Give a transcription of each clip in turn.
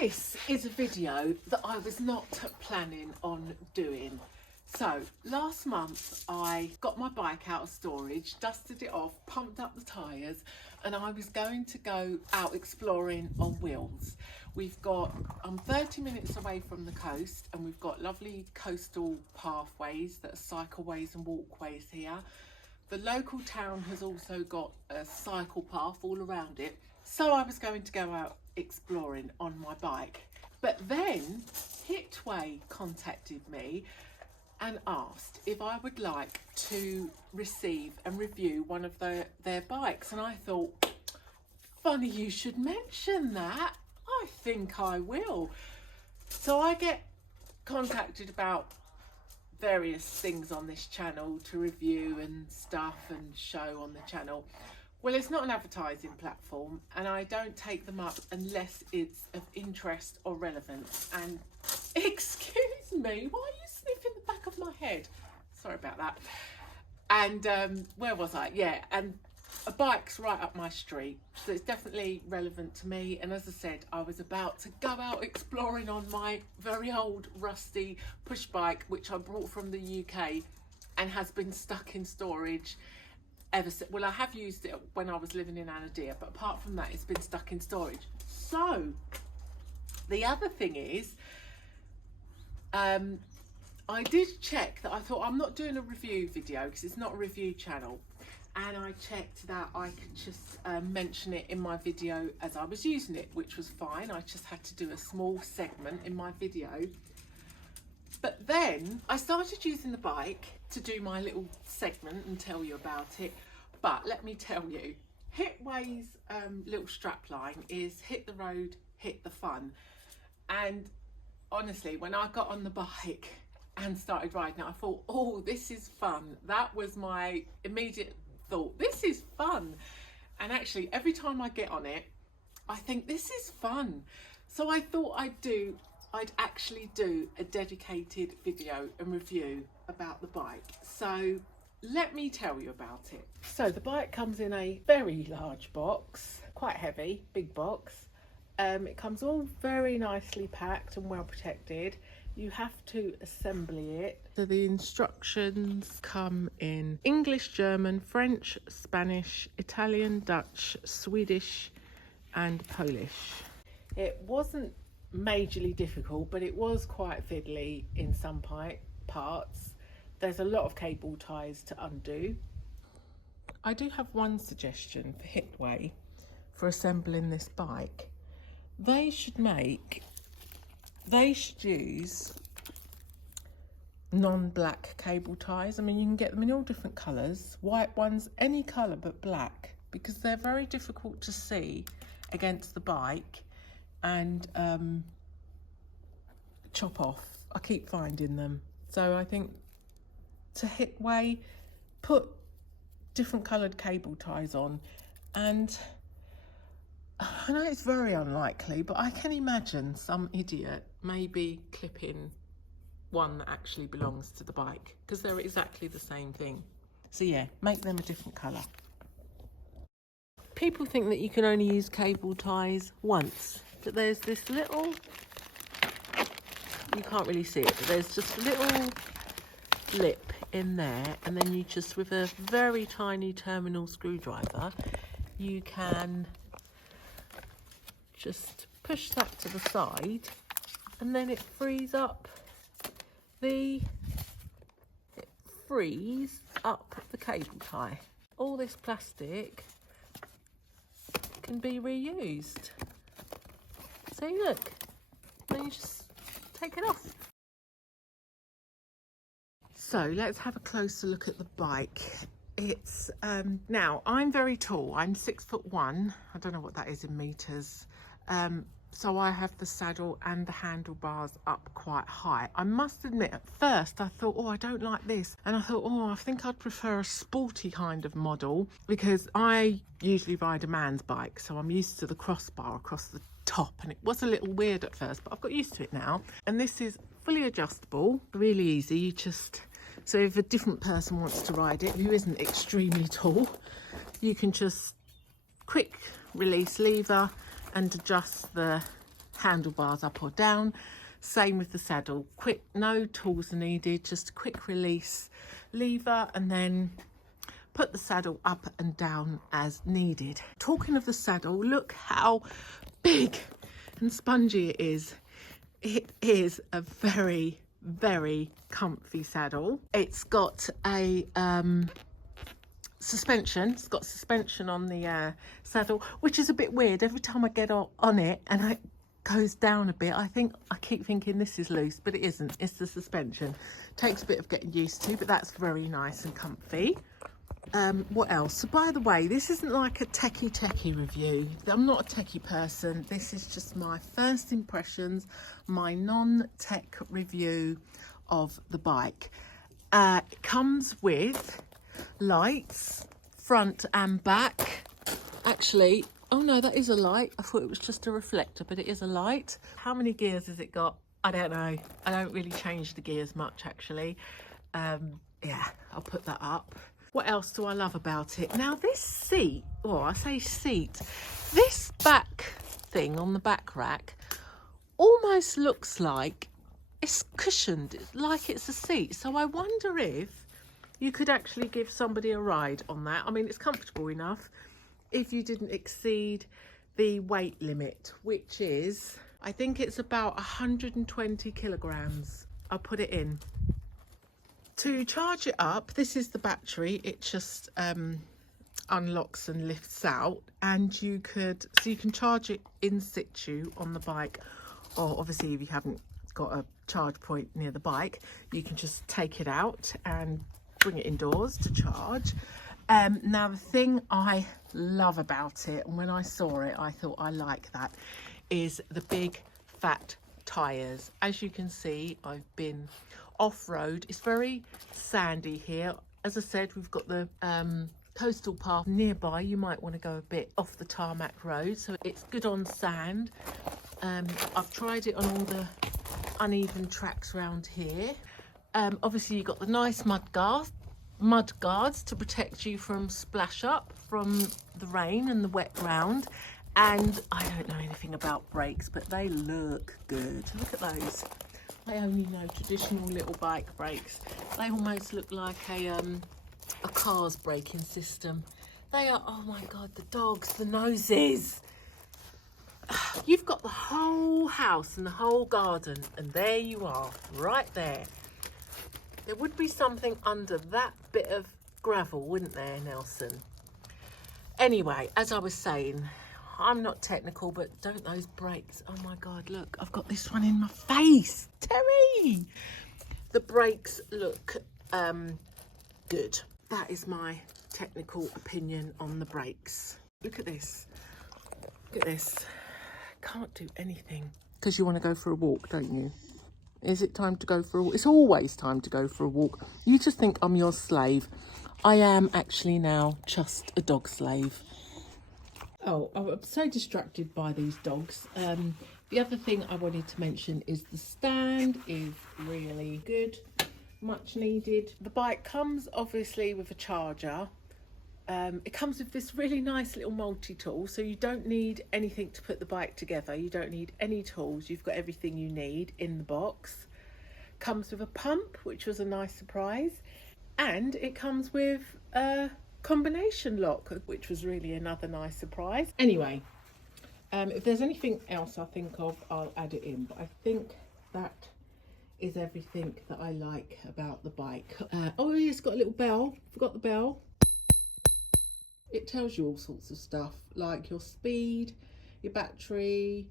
This is a video that I was not planning on doing. So last month I got my bike out of storage, dusted it off, pumped up the tyres, and I was going to go out exploring on wheels. I'm 30 minutes away from the coast, and we've got lovely coastal pathways that are cycleways and walkways here. The local town has also got a cycle path all around it. So I was going to go out exploring on my bike. But then Hitway contacted me and asked if I would like to receive and review one of their bikes. And I thought, funny you should mention that. I think I will. So I get contacted about various things on this channel to review and stuff and show on the channel. Well, it's not an advertising platform, and I don't take them up unless it's of interest or relevance. And excuse me, why are you sniffing the back of my head? Sorry about that. And where was I? Yeah, and a bike's right up my street, so it's definitely relevant to me. And as I said, I was about to go out exploring on my very old rusty push bike, which I brought from the UK and has been stuck in storage ever since. Well, I have used it when I was living in Anadia, but apart from that, it's been stuck in storage. So the other thing is, I did check that. I thought, I'm not doing a review video because it's not a review channel, and I checked that I could just mention it in my video as I was using it, which was fine. I just had to do a small segment in my video. But then I started using the bike to do my little segment and tell you about it. But let me tell you, Hitway's little strap line is hit the road, hit the fun. And honestly, when I got on the bike and started riding it, I thought, oh, this is fun. That was my immediate thought. This is fun. And actually, every time I get on it, I think this is fun. So I thought I'd actually do a dedicated video and review about the bike. So let me tell you about it. So the bike comes in a very large box, quite heavy, big box. It comes all very nicely packed and well protected. You have to assemble it. So the instructions come in English, German, French, Spanish, Italian, Dutch, Swedish and Polish. It wasn't majorly difficult, but it was quite fiddly in some parts. There's a lot of cable ties to undo. I do have one suggestion for Hitway for assembling this bike. They should use non-black cable ties. I mean, you can get them in all different colours, white ones, any colour but black, because they're very difficult to see against the bike and chop off. I keep finding them. So I think to Hitway, put different coloured cable ties on. And I know it's very unlikely, but I can imagine some idiot maybe clipping one that actually belongs to the bike, because they're exactly the same thing. So yeah, make them a different colour. People think that you can only use cable ties once, but there's this little, you can't really see it, but there's just a little lip in there, and then you just, with a very tiny terminal screwdriver, you can just push that to the side, and then it frees up the cable tie. All this plastic can be reused. See, look, then you just take it off. So let's have a closer look at the bike. It's now, I'm very tall. I'm 6'1". I don't know what that is in meters. So I have the saddle and the handlebars up quite high. I must admit, at first I thought, oh, I don't like this. And I thought, oh, I think I'd prefer a sporty kind of model, because I usually ride a man's bike. So I'm used to the crossbar across the top, and it was a little weird at first, but I've got used to it now. And this is fully adjustable, really easy. You just, so if a different person wants to ride it who isn't extremely tall, you can just quick release lever and adjust the handlebars up or down. Same with the saddle. Quick, no tools are needed, just a quick release lever and then put the saddle up and down as needed. Talking of the saddle, look how big and spongy it is. It is a very, very comfy saddle. It's got a suspension. It's got suspension on the saddle, which is a bit weird. Every time I get on it and it goes down a bit, I keep thinking this is loose, but it isn't. It's the suspension. Takes a bit of getting used to, but that's very nice and comfy. What else? So by the way, this isn't like a techie review. I'm not a techie person. This is just my first impressions, my non-tech review of the bike. It comes with lights front and back. Actually, oh no, that is a light. I thought it was just a reflector, but it is a light. How many gears has it got? I don't know. I don't really change the gears much actually. Yeah, I'll put that up. What else do I love about it? Now this seat, or I say seat, this back thing on the back rack almost looks like it's cushioned, like it's a seat. So I wonder if you could actually give somebody a ride on that. I mean, it's comfortable enough if you didn't exceed the weight limit, which is, I think it's about 120 kilograms. I'll put it in. To charge it up, this is the battery. It just unlocks and lifts out, and you can charge it in situ on the bike, or obviously if you haven't got a charge point near the bike, you can just take it out and bring it indoors to charge. Now the thing I love about it, and when I saw it I thought I like that, is the big fat tires. As you can see, I've been off-road. It's very sandy here. As I said, we've got the coastal path nearby. You might want to go a bit off the tarmac road, so it's good on sand. I've tried it on all the uneven tracks around here. Obviously you've got the nice mud guards to protect you from splash up from the rain and the wet ground. And I don't know anything about brakes, but they look good. Look at those. I only know traditional little bike brakes. They almost look like a car's braking system. They are, oh my God, the dogs, the noses. You've got the whole house and the whole garden, and there you are, right there. There would be something under that bit of gravel, wouldn't there, Nelson? Anyway, as I was saying, I'm not technical, but don't those brakes, oh my God, look, I've got this one in my face, Terry. The brakes look good. That is my technical opinion on the brakes. Look at this, look at this. Can't do anything. Because you want to go for a walk, don't you? Is it time to go for a walk? It's always time to go for a walk. You just think I'm your slave. I am actually now just a dog slave. Oh, I'm so distracted by these dogs. The other thing I wanted to mention is the stand is really good, much needed. The bike comes obviously with a charger. It comes with this really nice little multi-tool, so you don't need anything to put the bike together. You don't need any tools. You've got everything you need in the box. Comes with a pump, which was a nice surprise, and it comes with a combination lock, which was really another nice surprise. Anyway, if there's anything else I think of, I'll add it in, but I think that is everything that I like about the bike. Oh, it's got a little bell. Forgot the bell. It tells you all sorts of stuff, like your speed, your battery,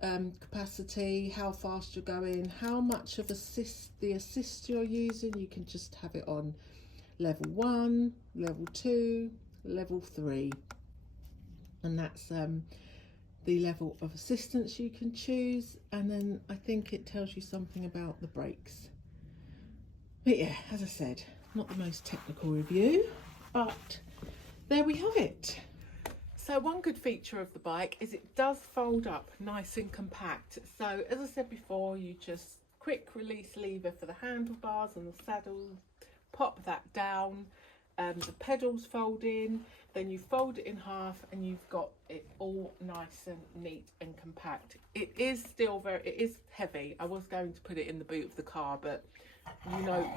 capacity, how fast you're going, how much of the assist you're using. You can just have it on level 1, level 2, level 3, and that's the level of assistance you can choose. And then I think it tells you something about the brakes. But yeah, as I said, not the most technical review, but there we have it. So one good feature of the bike is it does fold up nice and compact. So as I said before, you just quick release lever for the handlebars and the saddle, pop that down. the pedals fold in, then you fold it in half and you've got it all nice and neat and compact. It is still it is heavy. I was going to put it in the boot of the car, but you know,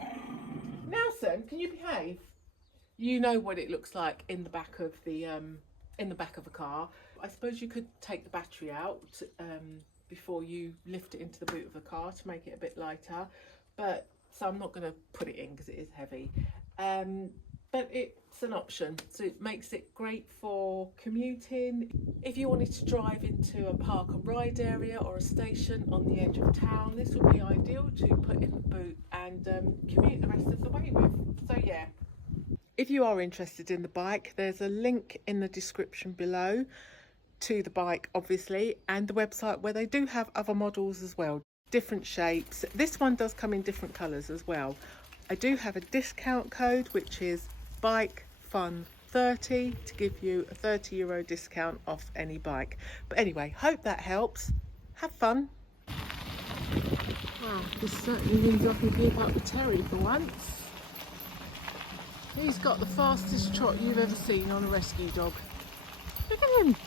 Nelson, can you behave? You know what it looks like in the back of the a car. I suppose you could take the battery out before you lift it into the boot of the car to make it a bit lighter, but so I'm not going to put it in because it is heavy. But it's an option, so it makes it great for commuting. If you wanted to drive into a park and ride area or a station on the edge of town, this would be ideal to put in the boot and commute the rest of the way with. So yeah, if you are interested in the bike, there's a link in the description below to the bike obviously, and the website where they do have other models as well, different shapes. This one does come in different colours as well. I do have a discount code which is BikeFun30 to give you a €30 discount off any bike. But anyway, hope that helps. Have fun. Wow, this certainly means I can keep up with Terry for once. He's got the fastest trot you've ever seen on a rescue dog. Look at him.